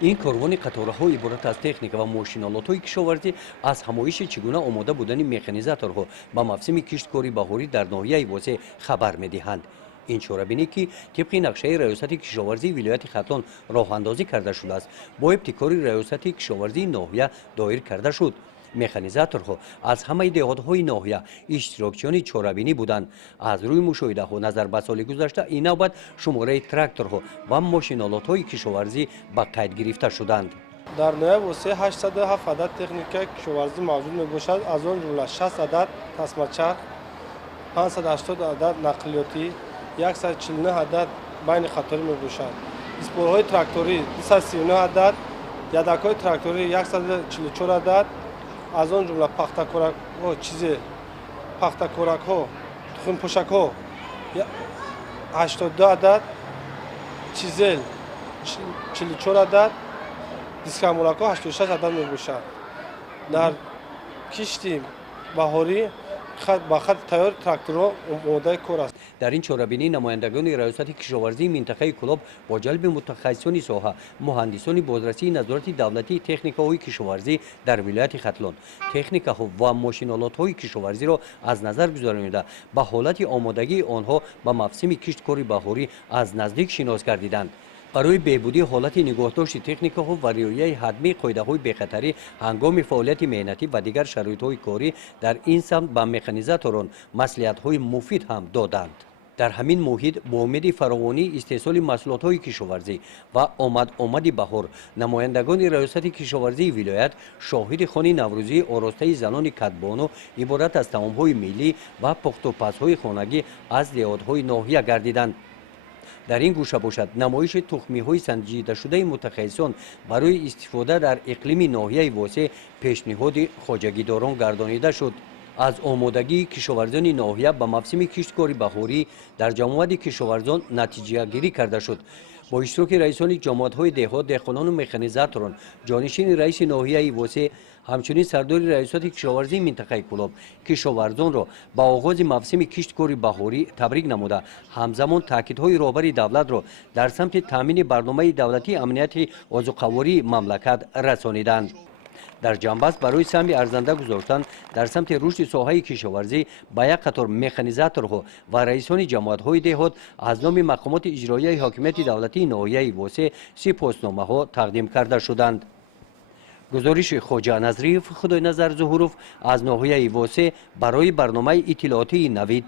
این کاروان قطارها عبارت از تکنیک و ماشین‌آلات‌های کشاورزی از همایش چگونه آماده بودن مکانیزاتورها با موسم کشتکاری بهاری در ناحیه واسع خبر می‌دهند. این چاره‌بینی که طبق نقشه ریاست کشاورزی ولایت ختلان راه اندازی کرده شده است با ابتکار ریاست کشاورزی ناحیه دایر کرده شد. مکانیزاتورها از همه دهات‌های ناحیه اشتراکچیان چاره‌بینی بودند. از روی مشاهده‌ها نظر به سال گذشته این نوبت شماره تراکتورها و ماشین‌آلات‌های کشاورزی به قید گرفته شدند. در نوع وسیع 807 عدد تکنیک کشاورزی موجود میباشد. از آن جمله 60 عدد تسمه‌چرخ، 580 عدد نقلیاتی، 149 عدد بین خطاری میباشد. اسپورهای تراکتوری 239 عدد، یدک‌های تراکتوری 144 عدد. از آن جمله پخته‌کارک‌ها، تخم پوشک‌ها 82 عدد، چیزل 44 عدد، دیسکامولک‌ها 86 عدد میباشد. در کشتی بهاری با خط تیار تراکتورها آماده کار است. در این چاره‌بینی نمایندگان ریاست کشاورزی منطقه کلاب با جلب متخصصان ساحه، مهندسان بازرسی نظارت دولتی تکنیک‌های کشاورزی در ولایت ختلان، تکنیک‌ها و ماشین‌آلات‌های کشاورزی را از نظر گذرانیده به حالت آمادگی آنها به موسم کشتکاری بهاری از نزدیک شناس گردیدند. برای بهبودی حالت نگهداشت تکنیک‌ها و رعایت حتمی قاعده‌های بی‌خطری هنگام فعالیت مهنتی و دیگر شرایط‌های کاری در این سمت به مکانیزاتوران مصلحت‌های مفید هم دادند. در همین محیط با امید فراوانی استحصال محصولات‌های کشاورزی و آمد بهار نمایندگان ریاست کشاورزی ولایت شاهد خانه نوروزی آراسته زنان کدبانو عبارت از طعام‌های ملی و پخت و پزهای خانگی از دهات‌های ناحیه گردیدند. در این گوشه باشد نمایش تخمی‌های سنجیده شده متخصصان برای استفاده در اقلیم ناحیه واسع پیشنهاد خواجگیداران گردانیده شد. از آمادگی کشاورزان ناحیه به موسم کشتکاری بهاری در جمعیت کشاورزان نتیجه گیری کرده شد. با اشتراک رئیسان جماعت‌های دهات، دهقانان و مکانیزاتوران، جانشین رئیس ناحیه واسع همچنین سردار ریاست کشاورزی منطقه کلاب کشاورزان را با آغاز موسم کشتکاری بهاری تبریک نموده همزمان تاکیدهای رهبر دولت را در سمت تامین برنامه دولتی امنیت آذوقه‌واری مملکت رسانیدند. در جنبست برای سهم ارزنده گذاشتن در سمت رشد ساحه کشاورزی با یک قطار مکانیزاتورها و رئیسان جماعت‌های دهات از نام مقامات اجرایی حاکمیت دولتی ناحیه واسع سپاسنامه‌ها تقدیم کرده شدند. گزارش خواجه نظری خدای نظر ظهوروف از ناحیه واسع برای برنامه اطلاعاتی نوید.